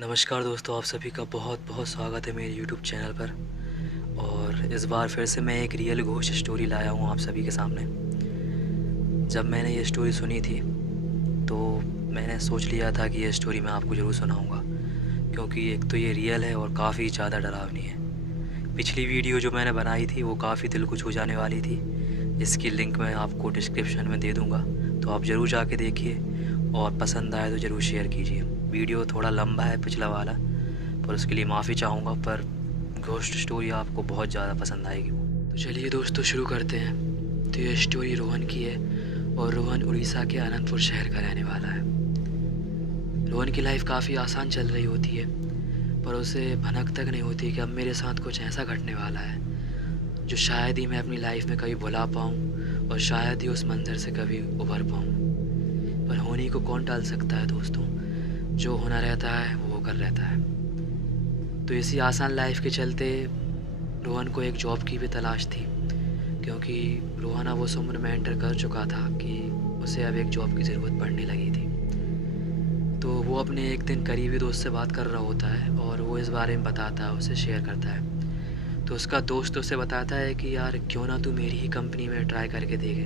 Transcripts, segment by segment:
नमस्कार दोस्तों, आप सभी का बहुत बहुत स्वागत है मेरे यूट्यूब चैनल पर। और इस बार फिर से मैं एक रियल घोस्ट स्टोरी लाया हूँ आप सभी के सामने। जब मैंने ये स्टोरी सुनी थी तो मैंने सोच लिया था कि ये स्टोरी मैं आपको ज़रूर सुनाऊँगा, क्योंकि एक तो ये रियल है और काफ़ी ज़्यादा डरावनी है। पिछली वीडियो जो मैंने बनाई थी वो काफ़ी दिल को छू जाने वाली थी। इसकी लिंक मैं आपको डिस्क्रिप्शन में दे दूँगा, तो आप ज़रूर जाके देखिए और पसंद आए तो ज़रूर शेयर कीजिए। वीडियो थोड़ा लंबा है पिछला वाला, पर उसके लिए माफ़ी चाहूँगा, पर घोस्ट स्टोरी आपको बहुत ज़्यादा पसंद आएगी। तो चलिए दोस्तों शुरू करते हैं। तो ये स्टोरी रोहन की है और रोहन उड़ीसा के आनंदपुर शहर का रहने वाला है। रोहन की लाइफ काफ़ी आसान चल रही होती है, पर उसे भनक तक नहीं होती कि अब मेरे साथ कुछ ऐसा घटने वाला है जो शायद ही मैं अपनी लाइफ में कभी भुला पाऊँ और शायद ही उस मंज़र से कभी उभर पाऊँ। पर होने को कौन टाल सकता है दोस्तों, जो होना रहता है वो होकर रहता है। तो इसी आसान लाइफ के चलते रोहन को एक जॉब की भी तलाश थी, क्योंकि रोहन अब उस उम्र में एंटर कर चुका था कि उसे अब एक जॉब की ज़रूरत पड़ने लगी थी। तो वो अपने एक दिन करीबी दोस्त से बात कर रहा होता है और वो इस बारे में बताता है, उसे शेयर करता है। तो उसका दोस्त उसे बताता है कि यार क्यों ना तू मेरी ही कंपनी में ट्राई करके देखे,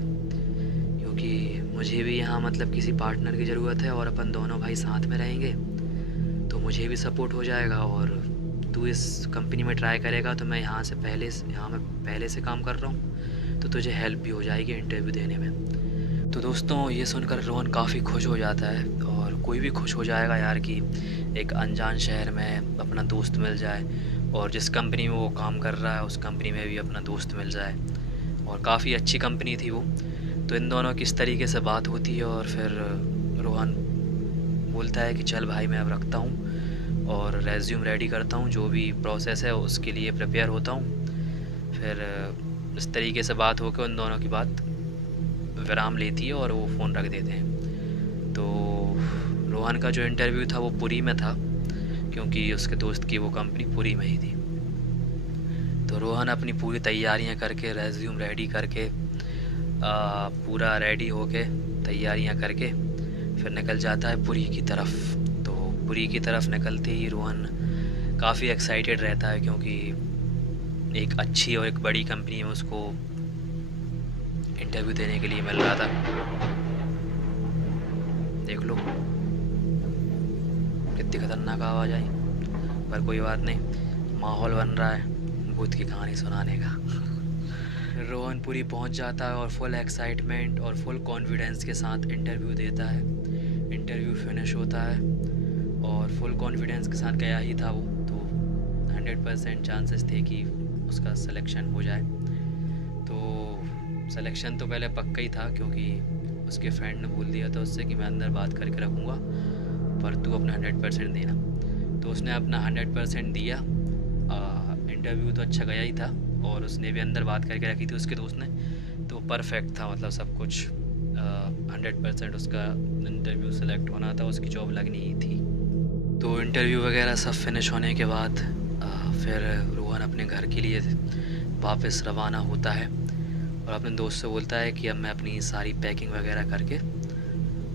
क्योंकि मुझे भी यहाँ मतलब किसी पार्टनर की ज़रूरत है और अपन दोनों भाई साथ में रहेंगे तो मुझे भी सपोर्ट हो जाएगा। और तू इस कंपनी में ट्राई करेगा तो मैं यहाँ मैं पहले से काम कर रहा हूँ, तो तुझे हेल्प भी हो जाएगी इंटरव्यू देने में। तो दोस्तों ये सुनकर रोहन काफ़ी खुश हो जाता है, और कोई भी खुश हो जाएगा यार कि एक अनजान शहर में अपना दोस्त मिल जाए, और जिस कंपनी में वो काम कर रहा है उस कंपनी में भी अपना दोस्त मिल जाए, और काफ़ी अच्छी कंपनी थी वो। तो इन दोनों की इस तरीके से बात होती है और फिर रोहन बोलता है कि चल भाई मैं अब रखता हूँ और रेज्यूम रेडी करता हूँ, जो भी प्रोसेस है उसके लिए प्रिपेयर होता हूँ। फिर इस तरीके से बात होकर उन दोनों की बात विराम लेती है और वो फ़ोन रख देते हैं। तो रोहन का जो इंटरव्यू था वो पुरी में था, क्योंकि उसके दोस्त की वो कंपनी पुरी में ही थी। तो रोहन अपनी पूरी तैयारियां करके रेज्यूम रेडी करके पूरा रेडी होके तैयारियां करके फिर निकल जाता है पुरी की तरफ। तो पुरी की तरफ निकलते ही रोहन काफ़ी एक्साइटेड रहता है, क्योंकि एक अच्छी और एक बड़ी कंपनी में उसको इंटरव्यू देने के लिए मिल रहा था। देख लो कितनी खतरनाक आवाज़ आई, पर कोई बात नहीं, माहौल बन रहा है भूत की कहानी सुनाने का। रोहन पुरी पहुंच जाता है और फुल एक्साइटमेंट और फुल कॉन्फिडेंस के साथ इंटरव्यू देता है। इंटरव्यू फिनिश होता है और फुल कॉन्फिडेंस के साथ गया ही था वो, तो 100% चांसेस थे कि उसका सिलेक्शन हो जाए। तो सिलेक्शन तो पहले पक्का ही था, क्योंकि उसके फ्रेंड ने बोल दिया था उससे कि मैं अंदर बात करके रखूँगा, पर तू अपना 100% देना। तो उसने अपना 100% दिया। इंटरव्यू तो अच्छा गया ही था और उसने भी अंदर बात करके रखी थी उसके दोस्त ने, तो परफेक्ट था, मतलब सब कुछ 100% उसका इंटरव्यू सेलेक्ट होना था, उसकी जॉब लगनी ही थी। तो इंटरव्यू वगैरह सब फिनिश होने के बाद फिर रोहन अपने घर के लिए वापस रवाना होता है और अपने दोस्त से बोलता है कि अब मैं अपनी सारी पैकिंग वगैरह करके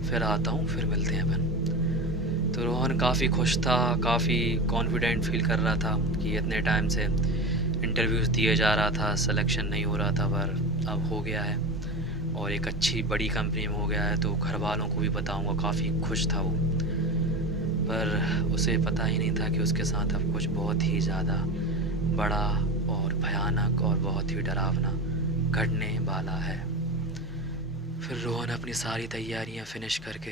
फिर आता हूँ, फिर मिलते हैं अपन। तो रोहन काफ़ी खुश था, काफ़ी कॉन्फिडेंट फील कर रहा था कि इतने टाइम से इंटरव्यूज़ दिए जा रहा था, सिलेक्शन नहीं हो रहा था, पर अब हो गया है और एक अच्छी बड़ी कंपनी में हो गया है, तो घर वालों को भी बताऊंगा। काफ़ी खुश था वो, पर उसे पता ही नहीं था कि उसके साथ अब कुछ बहुत ही ज़्यादा बड़ा और भयानक और बहुत ही डरावना घटने वाला है। फिर रोहन अपनी सारी तैयारियां फिनिश करके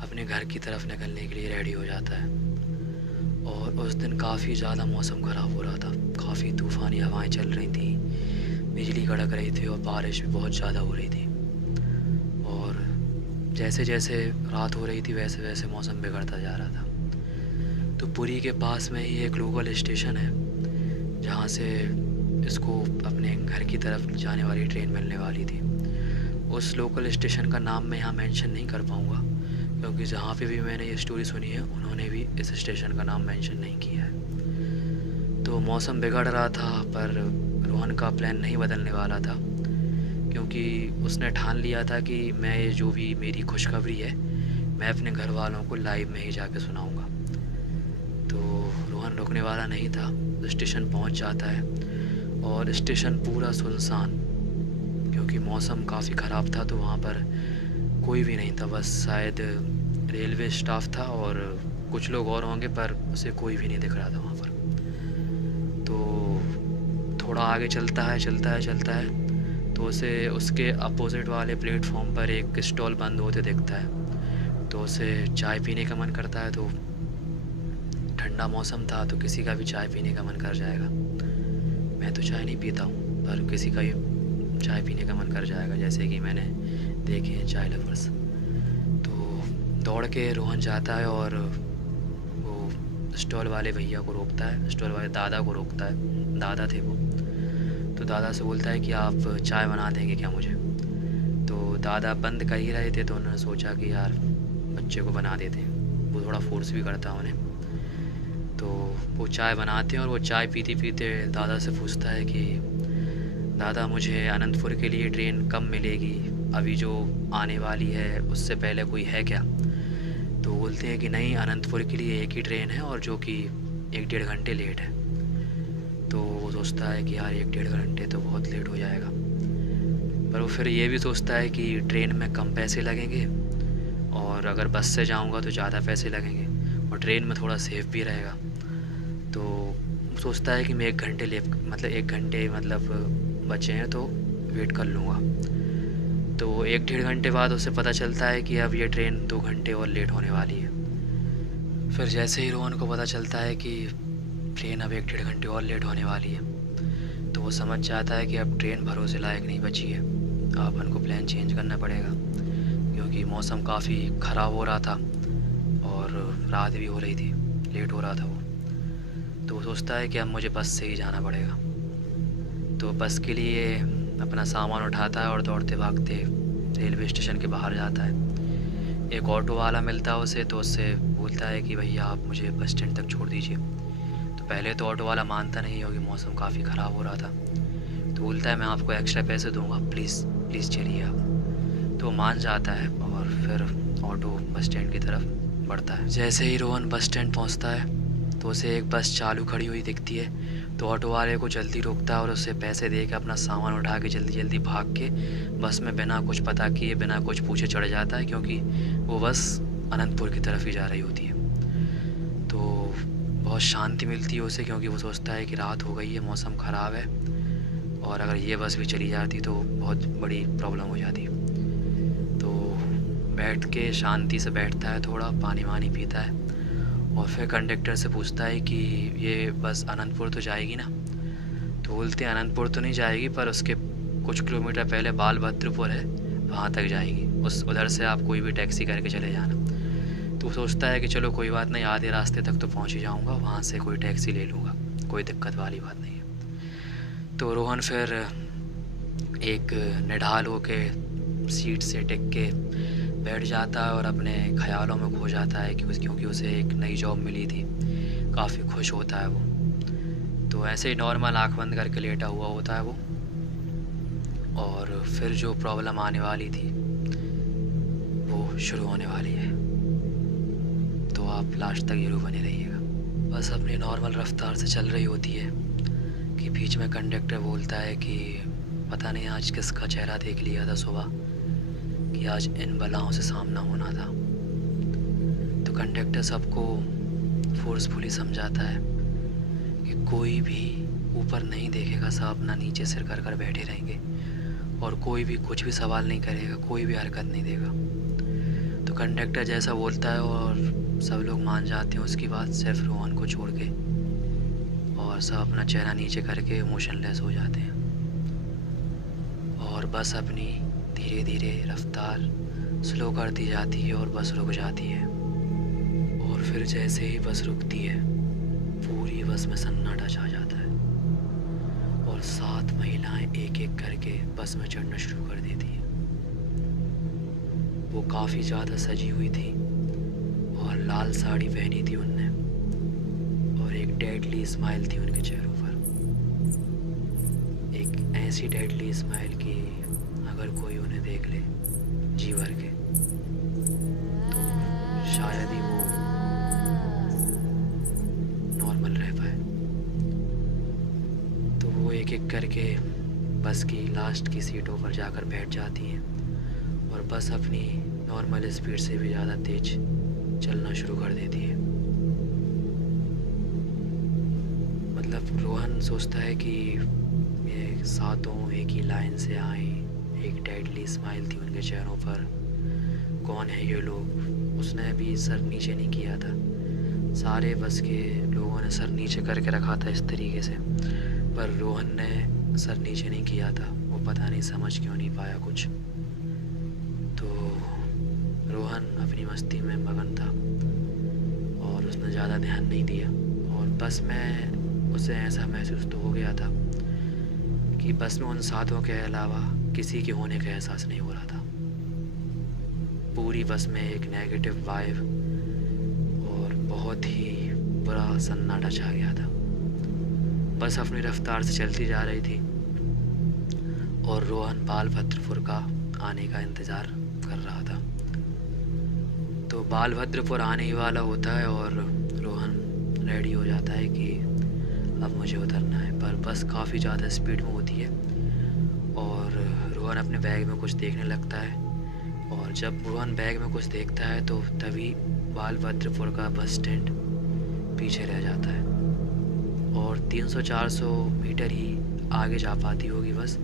अपने घर की तरफ निकलने के लिए रेडी हो जाता है। और उस दिन काफ़ी ज़्यादा मौसम ख़राब हो रहा था, काफ़ी तूफ़ानी हवाएं चल रही थी, बिजली कड़क रही थी और बारिश भी बहुत ज़्यादा हो रही थी। और जैसे जैसे रात हो रही थी वैसे वैसे मौसम बिगड़ता जा रहा था। तो पुरी के पास में ही एक लोकल स्टेशन है, जहाँ से इसको अपने घर की तरफ जाने वाली ट्रेन मिलने वाली थी। उस लोकल स्टेशन का नाम मैं यहाँ मेंशन नहीं कर पाऊँगा, क्योंकि जहाँ पे भी मैंने ये स्टोरी सुनी है उन्होंने भी इस स्टेशन का नाम मेंशन नहीं किया है। तो मौसम बिगड़ रहा था, पर रोहन का प्लान नहीं बदलने वाला था, क्योंकि उसने ठान लिया था कि मैं ये जो भी मेरी खुशखबरी है मैं अपने घर वालों को लाइव में ही जाके सुनाऊंगा। रुकने वाला नहीं था। तो स्टेशन पहुंच जाता है और स्टेशन पूरा सुनसान, क्योंकि मौसम काफ़ी ख़राब था तो वहाँ पर कोई भी नहीं था। बस शायद रेलवे स्टाफ था और कुछ लोग और होंगे, पर उसे कोई भी नहीं दिख रहा था वहाँ पर। तो थोड़ा आगे चलता है तो उसे उसके अपोज़िट वाले प्लेटफॉर्म पर एक स्टॉल बंद होते दिखता है। तो उसे चाय पीने का मन करता है। तो ठंडा मौसम था तो किसी का भी चाय पीने का मन कर जाएगा। मैं तो चाय नहीं पीता हूँ, पर किसी का भी चाय पीने का मन कर जाएगा, जैसे कि मैंने देखे हैं चाय लवर्स। तो दौड़ के रोहन जाता है और वो स्टॉल वाले भैया को रोकता है, स्टॉल वाले दादा को रोकता है। दादा थे वो। तो दादा से बोलता है कि आप चाय बना देंगे क्या मुझे। तो दादा बंद कर ही रहे थे तो उन्होंने सोचा कि यार बच्चे को बना देते हैं। वो थोड़ा फोर्स भी करता है उन्हें। तो वो चाय बनाते हैं और वो चाय पीते पीते दादा से पूछता है कि दादा मुझे अनंतपुर के लिए ट्रेन कब मिलेगी, अभी जो आने वाली है उससे पहले कोई है क्या। तो बोलते हैं कि नहीं, अनंतपुर के लिए एक ही ट्रेन है और जो कि 1-1.5 घंटे लेट है। तो वो सोचता है कि यार 1-1.5 घंटे तो बहुत लेट हो जाएगा। पर वो फिर ये भी सोचता है कि ट्रेन में कम पैसे लगेंगे और अगर बस से जाऊंगा तो ज़्यादा पैसे लगेंगे और ट्रेन में थोड़ा सेफ भी रहेगा। तो सोचता है कि मैं 1 घंटे मतलब 1 घंटे मतलब बचे हैं तो वेट कर लूँगा। तो 1-1.5 घंटे बाद उसे पता चलता है कि अब ये ट्रेन 2 घंटे और लेट होने वाली है। फिर जैसे ही रोहन को पता चलता है कि ट्रेन अब 1-1.5 घंटे और लेट होने वाली है, तो वो समझ जाता है कि अब ट्रेन भरोसे लायक नहीं बची है। अब अपन को प्लान चेंज करना पड़ेगा, क्योंकि मौसम काफ़ी ख़राब हो रहा था और रात भी हो रही थी, लेट हो रहा था वो। तो वो सोचता है कि अब मुझे बस से ही जाना पड़ेगा। तो बस के लिए अपना सामान उठाता है और दौड़ते भागते रेलवे स्टेशन के बाहर जाता है। एक ऑटो वाला मिलता है उसे, तो उससे बोलता है कि भैया आप मुझे बस स्टैंड तक छोड़ दीजिए। तो पहले तो ऑटो वाला मानता नहीं, क्योंकि मौसम काफ़ी ख़राब हो रहा था। तो बोलता है मैं आपको एक्स्ट्रा पैसे दूंगा, प्लीज़ प्लीज़ चलिए आप। तो मान जाता है और फिर ऑटो बस स्टैंड की तरफ बढ़ता है। जैसे ही रोहन बस स्टैंड पहुंचता है तो उसे एक बस चालू खड़ी हुई दिखती है। तो ऑटो वाले को जल्दी रोकता है और उसे पैसे दे के अपना सामान उठा के जल्दी जल्दी भाग के बस में बिना कुछ पता किए, बिना कुछ पूछे चढ़ जाता है, क्योंकि वो बस अनंतपुर की तरफ ही जा रही होती है। तो बहुत शांति मिलती है उसे, क्योंकि वो सोचता है कि रात हो गई है, मौसम ख़राब है और अगर ये बस भी चली जाती तो बहुत बड़ी प्रॉब्लम हो जाती। तो बैठ के शांति से बैठता है, थोड़ा पानी वानी पीता है और फिर कंडक्टर से पूछता है कि ये बस अनंतपुर तो जाएगी ना। तो बोलते हैं अनंतपुर तो नहीं जाएगी, पर उसके कुछ किलोमीटर पहले बालभद्रपुर है, वहाँ तक जाएगी। उधर से आप कोई भी टैक्सी करके चले जाना। तो वो सोचता है कि चलो कोई बात नहीं, आधे रास्ते तक तो पहुँच ही जाऊँगा, वहाँ से कोई टैक्सी ले लूँगा, कोई दिक्कत वाली बात नहीं है। तो रोहन फिर एक निढाल होके सीट से टिक के बैठ जाता है और अपने ख़्यालों में खो जाता है, क्योंकि उसे एक नई जॉब मिली थी। काफ़ी खुश होता है वो। तो ऐसे ही नॉर्मल आँख बंद करके लेटा हुआ होता है वो। और फिर जो प्रॉब्लम आने वाली थी वो शुरू होने वाली है। तो आप लास्ट तक ज़रूर बने रहिएगा। बस अपनी नॉर्मल रफ्तार से चल रही होती है कि बीच में कंडक्टर बोलता है कि पता नहीं आज किसका चेहरा देख लिया था सुबह कि आज इन बलाओं से सामना होना था। तो कंडक्टर सबको फोर्सफुली समझाता है कि कोई भी ऊपर नहीं देखेगा, सब अपना नीचे सिर कर कर बैठे रहेंगे और कोई भी कुछ भी सवाल नहीं करेगा, कोई भी हरकत नहीं देगा। तो कंडक्टर जैसा बोलता है और सब लोग मान जाते हैं उसकी बात, सिर्फ रोहन को छोड़ के, और सब अपना चेहरा नीचे करके इमोशनलेस हो जाते हैं। और बस अपनी धीरे धीरे रफ्तार स्लो करती जाती है और बस रुक जाती है। और फिर जैसे ही बस रुकती है, पूरी बस में सन्नाटा छा जाता है और 7 महिलाएं एक एक करके बस में चढ़ना शुरू कर देती हैं। वो काफ़ी ज़्यादा सजी हुई थी और लाल साड़ी पहनी थी उनने, और एक डेडली स्माइल थी उनके चेहरों पर। एक ऐसी डेडली स्माइल की अगर कोई उन्हें देख ले जी भर के, तो शायद ही वो नॉर्मल रह पाए। एक एक करके बस की लास्ट की सीटों पर जाकर बैठ जाती हैं और बस अपनी नॉर्मल स्पीड से भी ज़्यादा तेज़ चलना शुरू कर देती है। मतलब रोहन सोचता है कि ये सातों एक ही लाइन से आए, एक डेडली स्माइल थी उनके चेहरों पर। कौन है ये लोग? उसने भी सर नीचे नहीं किया था। सारे बस के लोगों ने सर नीचे करके रखा था इस तरीके से, पर रोहन ने सर नीचे नहीं किया था। वो पता नहीं समझ क्यों नहीं पाया कुछ। तो रोहन अपनी मस्ती में मगन था और उसने ज़्यादा ध्यान नहीं दिया। और बस में उसे ऐसा महसूस तो हो गया था कि बस में उन सातों के अलावा किसी के होने का एहसास नहीं हो रहा था। पूरी बस में एक नेगेटिव वाइब और बहुत ही बुरा सन्नाटा छा गया था। बस अपनी रफ्तार से चलती जा रही थी और रोहन बालभद्रपुर का आने का इंतज़ार कर रहा था। तो बालभद्रपुर आने ही वाला होता है और रोहन रेडी हो जाता है कि अब मुझे उतरना है, पर बस काफ़ी ज़्यादा स्पीड में होती है और रोहन अपने बैग में कुछ देखने लगता है। और जब रोहन बैग में कुछ देखता है तो तभी बालभद्रपुर का बस स्टैंड पीछे रह जाता है और 300-400 मीटर ही आगे जा पाती होगी बस।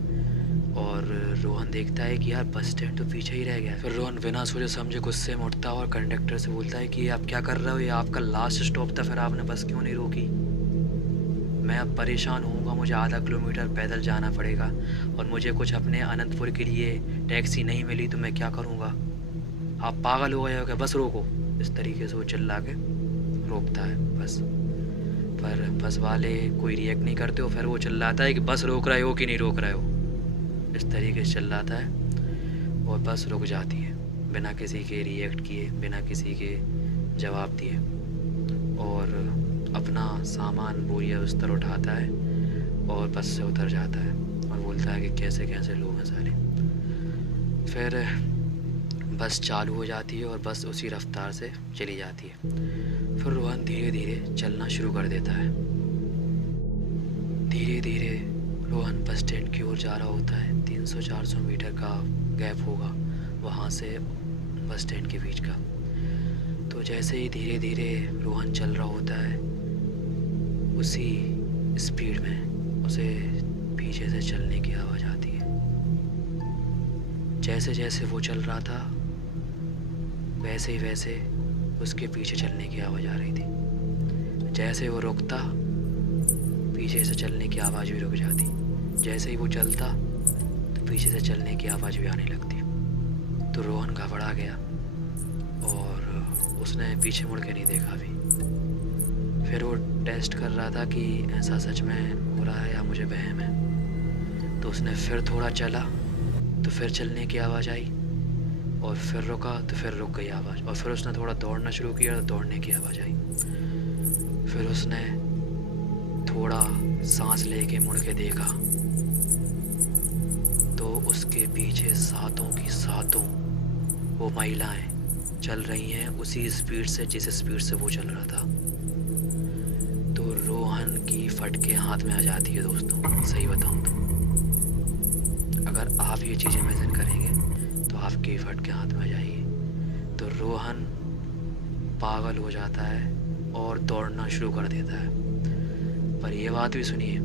और रोहन देखता है कि यार बस स्टैंड तो पीछे ही रह गया। फिर रोहन बिना सोचे समझे गुस्से में उठता है और कंडक्टर से बोलता है कि आप क्या कर रहे हो, ये आपका लास्ट स्टॉप था, फिर आपने बस क्यों नहीं रोकी? मैं अब परेशान होऊंगा, मुझे आधा किलोमीटर पैदल जाना पड़ेगा और मुझे कुछ अपने अनंतपुर के लिए टैक्सी नहीं मिली तो मैं क्या करूँगा? आप पागल हो गए हो क्या? बस रोको। इस तरीके से वो चिल्ला के रोकता है बस, पर बस वाले कोई रिएक्ट नहीं करते हो। फिर वो चिल्लाता है कि बस रोक रहे हो कि नहीं रोक रहे हो, इस तरीके से चिल्लाता है और बस रुक जाती है बिना किसी के रिएक्ट किए, बिना किसी के जवाब दिए। और अपना सामान बोरिया बिस्तर उठाता है और बस से उतर जाता है और बोलता है कि कैसे कैसे लोग हैं सारे। फिर बस चालू हो जाती है और बस उसी रफ्तार से चली जाती है। फिर रोहन धीरे धीरे चलना शुरू कर देता है। धीरे धीरे रोहन बस स्टैंड की ओर जा रहा होता है। 300-400 मीटर का गैप होगा वहाँ से बस स्टैंड के बीच का। तो जैसे ही धीरे धीरे रोहन चल रहा होता है, उसी स्पीड में उसे पीछे से चलने की आवाज़ आती है। जैसे जैसे वो चल रहा था वैसे ही वैसे उसके पीछे चलने की आवाज़ आ रही थी। जैसे वो रुकता, पीछे से चलने की आवाज़ भी रुक जाती। जैसे ही वो चलता तो पीछे से चलने की आवाज़ भी आने लगती। तो रोहन घबरा गया और उसने पीछे मुड़ के नहीं देखा अभी। फिर वो टेस्ट कर रहा था कि ऐसा सच में हो रहा है या मुझे वहम है। तो उसने फिर थोड़ा चला तो फिर चलने की आवाज़ आई और फिर रुका तो फिर रुक गई आवाज़। और फिर उसने थोड़ा दौड़ना शुरू किया तो दौड़ने की आवाज़ आई। फिर उसने थोड़ा सांस लेके मुड़ के देखा तो उसके पीछे सातों की सातों वो महिलाएं चल रही हैं उसी स्पीड से जिस स्पीड से वो चल रहा था। तो रोहन की फटके हाथ में आ जाती है दोस्तों, सही बताऊं तो। अगर आप ये चीज़ इमेजिन करेंगे तो आपके फटके हाथ में आ जाएगी। तो रोहन पागल हो जाता है और दौड़ना शुरू कर देता है। पर ये बात भी सुनिए,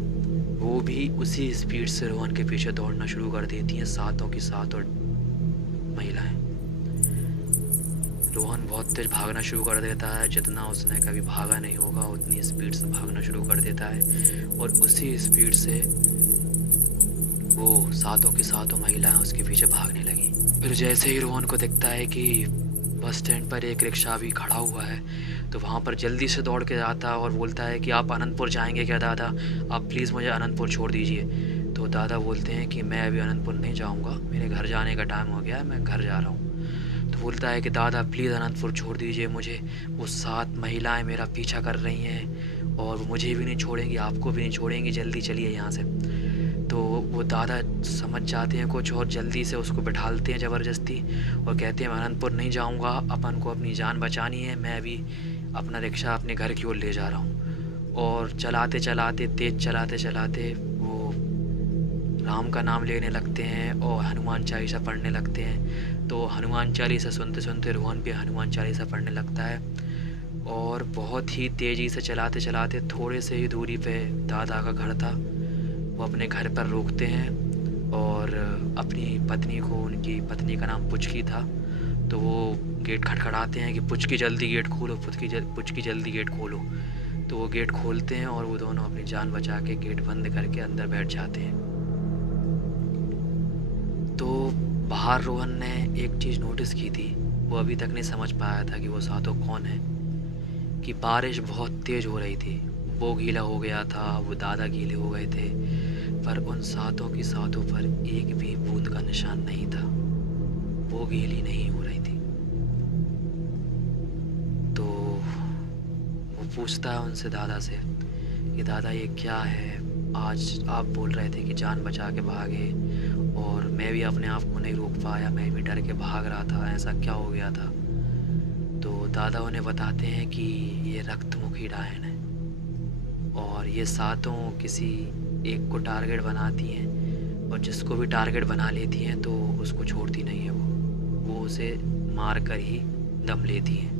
वो भी उसी स्पीड से रोहन के पीछे दौड़ना शुरू कर देती हैं सातों की सातों महिलाएं। रोहन बहुत तेज भागना शुरू कर देता है, जितना उसने कभी भागा नहीं होगा उतनी स्पीड से भागना शुरू कर देता है और उसी स्पीड से वो सातों की सातों महिलाएं उसके पीछे भागने लगी। फिर जैसे ही रोहन को दिखता है कि बस स्टैंड पर एक रिक्शा भी खड़ा हुआ है तो वहाँ पर जल्दी से दौड़ के जाता है और बोलता है कि आप अनंतपुर जाएंगे क्या दादा? आप प्लीज़ मुझे अनंतपुर छोड़ दीजिए। तो दादा बोलते हैं कि मैं अभी अनंतपुर नहीं जाऊँगा, मेरे घर जाने का टाइम हो गया है, मैं घर जा रहा हूँ। तो बोलता है कि दादा प्लीज़ अनंतपुर छोड़ दीजिए मुझे, वो 7 महिलाएं मेरा पीछा कर रही हैं और वो मुझे भी नहीं छोड़ेंगी, आपको भी नहीं छोड़ेंगी, जल्दी चलिए यहाँ से। तो वो दादा समझ जाते हैं कुछ और जल्दी से उसको बिठालते हैं ज़बरदस्ती और कहते हैं मैं अनंतपुर नहीं जाऊँगा, अपन को अपनी जान बचानी है, मैं अभी अपना रिक्शा अपने घर की ओर ले जा रहा हूँ। और चलाते चलाते तेज़ चलाते चलाते वो राम का नाम लेने लगते हैं और हनुमान चालीसा पढ़ने लगते हैं। तो हनुमान चालीसा सुनते सुनते रोहन भी हनुमान चालीसा पढ़ने लगता है और बहुत ही तेज़ी से चलाते चलाते थोड़े से ही दूरी पे दादा का घर था। वो अपने घर पर रोकते हैं और अपनी पत्नी को, उनकी पत्नी का नाम पुचकी था, तो वो गेट खटखटाते हैं कि पुचकी जल्दी गेट खोलो, पुचकी जल्दी गेट खोलो। तो वो गेट खोलते हैं और वो दोनों अपनी जान बचा के गेट बंद करके अंदर बैठ जाते हैं। तो बाहर रोहन ने एक चीज़ नोटिस की थी, वो अभी तक नहीं समझ पाया था कि वो सातों कौन है, कि बारिश बहुत तेज़ हो रही थी। वो गीला हो गया था, वो दादा गीले हो गए थे, पर उन सातों की सातों पर एक भी बूंद का निशान नहीं था। वो गीली नहीं हो रही थी। तो वो पूछता है उनसे, दादा से, कि दादा ये क्या है? आज आप बोल रहे थे कि जान बचा के भागे और मैं भी अपने आप को नहीं रोक पाया, मैं भी डर के भाग रहा था, ऐसा क्या हो गया था? तो दादा उन्हें बताते हैं कि ये रक्तमुखी डायन है और ये सातों किसी एक को टारगेट बनाती हैं और जिसको भी टारगेट बना लेती हैं तो उसको छोड़ती नहीं है। वो उसे मार कर ही दम लेती हैं।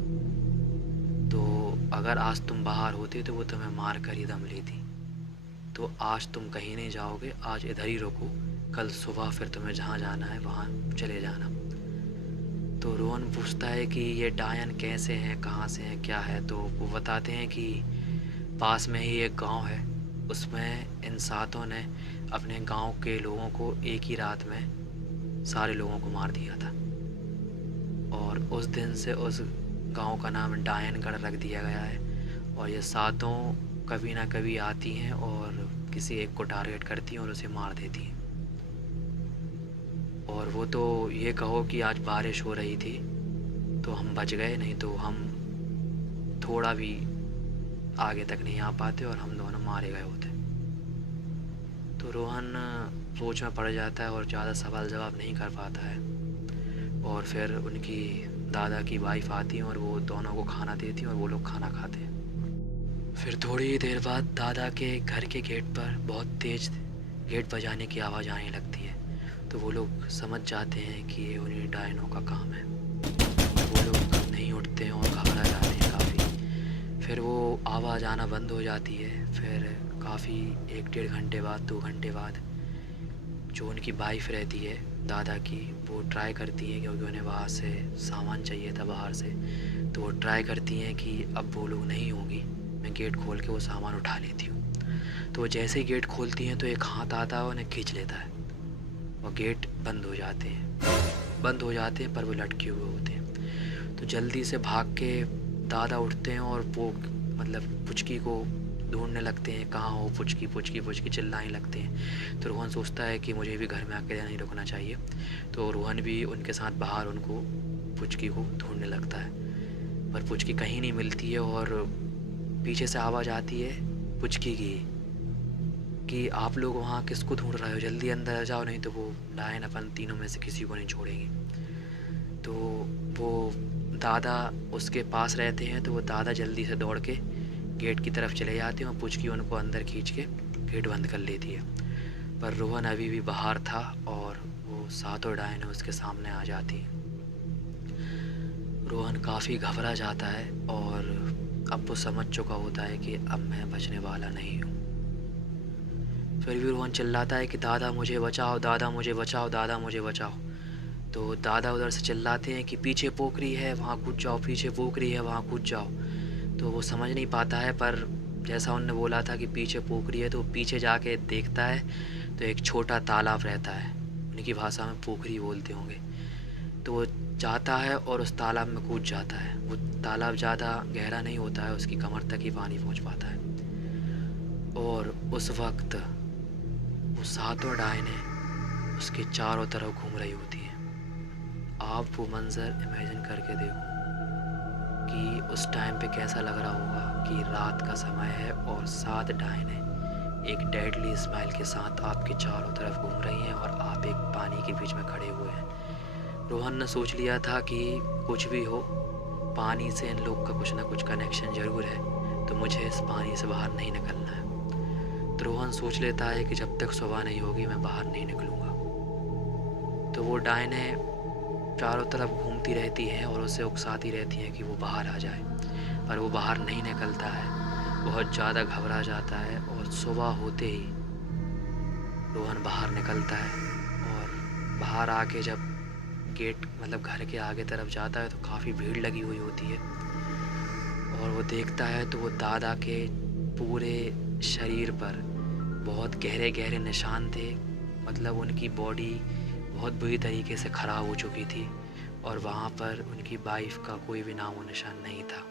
तो अगर आज तुम बाहर होते तो वो तुम्हें मार कर ही दम लेती। तो आज तुम कहीं नहीं जाओगे, आज इधर ही रुको, कल सुबह फिर तुम्हें जहाँ जाना है वहाँ चले जाना। तो रोहन पूछता है कि ये डायन कैसे हैं, कहाँ से हैं, क्या है? तो वो बताते हैं कि पास में ही एक गांव है, उसमें इन सातों ने अपने गांव के लोगों को एक ही रात में सारे लोगों को मार दिया था और उस दिन से उस गांव का नाम डायनगढ़ रख दिया गया है। और ये सातों कभी ना कभी आती हैं और किसी एक को टारगेट करती हैं और उसे मार देती हैं। और वो तो ये कहो कि आज बारिश हो रही थी तो हम बच गए, नहीं तो हम थोड़ा भी आगे तक नहीं आ पाते और हम दोनों मारे गए होते। तो रोहन सोच में पड़ जाता है और ज़्यादा सवाल जवाब नहीं कर पाता है। और फिर उनकी दादा की वाइफ आती है और वो दोनों को खाना देती है और वो लोग खाना खाते हैं। फिर थोड़ी ही देर बाद दादा के घर के गेट पर बहुत तेज़ गेट बजाने की आवाज़ आने लगती है। तो वो लोग समझ जाते हैं कि ये उन्हीं डायनों का काम है। वो लोग नहीं उठते हैं और घबरा जाते हैं काफ़ी। फिर वो आवाज़ आना बंद हो जाती है। फिर काफ़ी 1-1.5 घंटे बाद, 2 घंटे बाद जो उनकी वाइफ रहती है दादा की, वो ट्राई करती है, क्योंकि उन्हें वहाँ से सामान चाहिए था बाहर से, तो वो ट्राई करती हैं कि अब वो लोग नहीं होंगी, मैं गेट खोल के वो सामान उठा लेती हूँ। तो वो जैसे ही गेट खोलती हैं तो एक हाथ आता है, उन्हें खींच लेता है और गेट बंद हो जाते हैं पर वो लटके हुए होते हैं। तो जल्दी से भाग के दादा उठते हैं और वो पुचकी को ढूंढने लगते हैं, कहाँ हो पुचकी, पुचकी पुचकी चिल्लाने लगते हैं। तो रोहन सोचता है कि मुझे भी घर में अकेले नहीं रुकना चाहिए, तो रोहन भी उनके साथ बाहर उनको पुचकी को ढूंढने लगता है। पर पुचकी कहीं नहीं मिलती है और पीछे से आवाज़ आती है पुचकी की कि आप लोग वहाँ किसको ढूंढ रहे हो, जल्दी अंदर आ जाओ, नहीं तो वो डायन अपन तीनों में से किसी को नहीं छोड़ेंगे। तो वो दादा उसके पास रहते हैं, तो वो दादा जल्दी से दौड़ के गेट की तरफ चले जाते हैं और पुचकी उनको अंदर खींच के गेट बंद कर लेती है। पर रोहन अभी भी बाहर था और वो सातों डायन उसके सामने आ जाती हैं। रोहन काफ़ी घबरा जाता है और अब वो समझ चुका होता है कि अब मैं बचने वाला नहीं हूँ। फिर भी रोहन चिल्लाता है कि दादा मुझे बचाओ, दादा मुझे बचाओ, दादा मुझे बचाओ। तो दादा उधर से चिल्लाते हैं कि पीछे पोखरी है, वहाँ कूद जाओ, पीछे पोखरी है, वहाँ कूद जाओ। तो वो समझ नहीं पाता है, पर जैसा उनने बोला था कि पीछे पोखरी है, तो पीछे जाके देखता है तो एक छोटा तालाब रहता है, उनकी भाषा में पोखरी बोलते होंगे। तो वो जाता है और उस तालाब में कूद जाता है। वो तालाब ज़्यादा गहरा नहीं होता है, उसकी कमर तक ही पानी पहुंच पाता है। और उस वक्त वो सातों डायनें उसके चारों तरफ घूम रही होती हैं। आप वो मंज़र इमेजिन करके देखो कि उस टाइम पे कैसा लग रहा होगा कि रात का समय है और 7 डायनें एक डेडली स्माइल के साथ आपके चारों तरफ घूम रही हैं और आप एक पानी के बीच में खड़े हुए हैं। रोहन ने सोच लिया था कि कुछ भी हो, पानी से इन लोग का कुछ ना कुछ कनेक्शन ज़रूर है, तो मुझे इस पानी से बाहर नहीं निकलना है। तो रोहन सोच लेता है कि जब तक सुबह नहीं होगी मैं बाहर नहीं निकलूँगा। तो वो डायने चारों तरफ घूमती रहती हैं और उसे उकसाती रहती हैं कि वो बाहर आ जाए, पर वो बाहर नहीं निकलता है। बहुत ज़्यादा घबरा जाता है और सुबह होते ही रोहन बाहर निकलता है और बाहर आके जब गेट मतलब घर के आगे तरफ जाता है तो काफ़ी भीड़ लगी हुई होती है और वो देखता है तो वो दादा के पूरे शरीर पर बहुत गहरे गहरे निशान थे। मतलब उनकी बॉडी बहुत बुरी तरीके से ख़राब हो चुकी थी और वहाँ पर उनकी वाइफ का कोई भी नामो निशान नहीं था।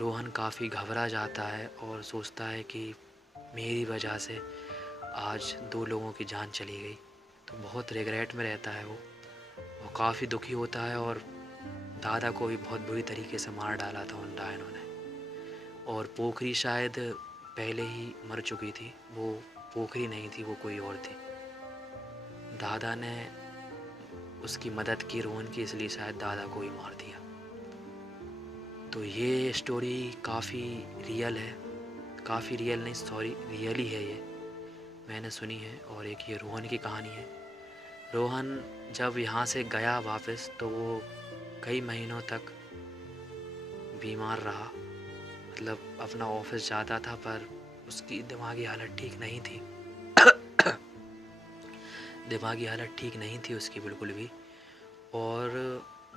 रोहन काफ़ी घबरा जाता है और सोचता है कि मेरी वजह से आज 2 लोगों की जान चली गई। तो बहुत रिग्रेट में रहता है वो काफ़ी दुखी होता है और दादा को भी बहुत बुरी तरीके से मार डाला था उन डायनों ने। और पोखरी शायद पहले ही मर चुकी थी, वो पोखरी नहीं थी, वो कोई और थी। दादा ने उसकी मदद की रोहन की, इसलिए शायद दादा को ही मार दिया। तो ये स्टोरी काफ़ी रियल है, काफ़ी रियल नहीं सॉरी रियल ही है, ये मैंने सुनी है। और एक ये रोहन की कहानी है। रोहन जब यहाँ से गया वापस तो वो कई महीनों तक बीमार रहा। मतलब अपना ऑफिस जाता था पर उसकी दिमागी हालत ठीक नहीं थी। दिमागी हालत ठीक नहीं थी उसकी बिल्कुल भी, और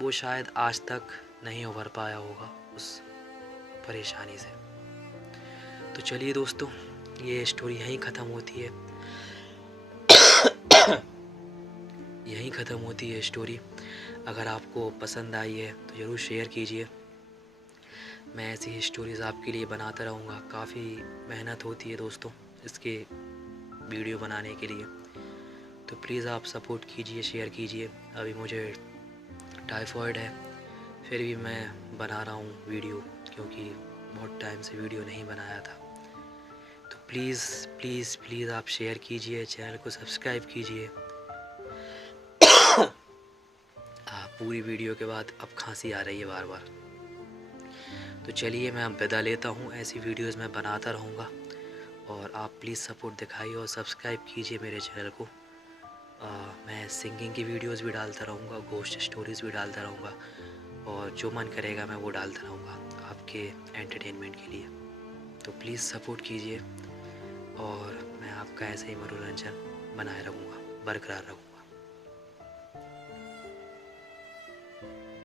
वो शायद आज तक नहीं उभर पाया होगा उस परेशानी से। तो चलिए दोस्तों, ये स्टोरी यहीं ख़त्म होती है। यहीं ख़त्म होती है स्टोरी। अगर आपको पसंद आई है तो ज़रूर शेयर कीजिए। मैं ऐसी ही स्टोरीज़ आपके लिए बनाता रहूँगा। काफ़ी मेहनत होती है दोस्तों इसके वीडियो बनाने के लिए, तो प्लीज़ आप सपोर्ट कीजिए, शेयर कीजिए। अभी मुझे टाइफॉइड है, फिर भी मैं बना रहा हूँ वीडियो, क्योंकि बहुत टाइम से वीडियो नहीं बनाया था। तो प्लीज़ प्लीज़ प्लीज़ आप शेयर कीजिए, चैनल को सब्सक्राइब कीजिए। पूरी वीडियो के बाद अब खांसी आ रही है बार बार। तो चलिए मैं अब विदा लेता हूँ। ऐसी वीडियोस मैं बनाता रहूँगा और आप प्लीज़ सपोर्ट दिखाइए और सब्सक्राइब कीजिए मेरे चैनल को। मैं सिंगिंग की वीडियोस भी डालता रहूँगा, घोस्ट स्टोरीज़ भी डालता रहूँगा, और जो मन करेगा मैं वो डालता रहूँगा आपके एंटरटेनमेंट के लिए। तो प्लीज़ सपोर्ट कीजिए और मैं आपका ऐसे ही मनोरंजन बनाए रहूँगा, बरकरार रहूँगा।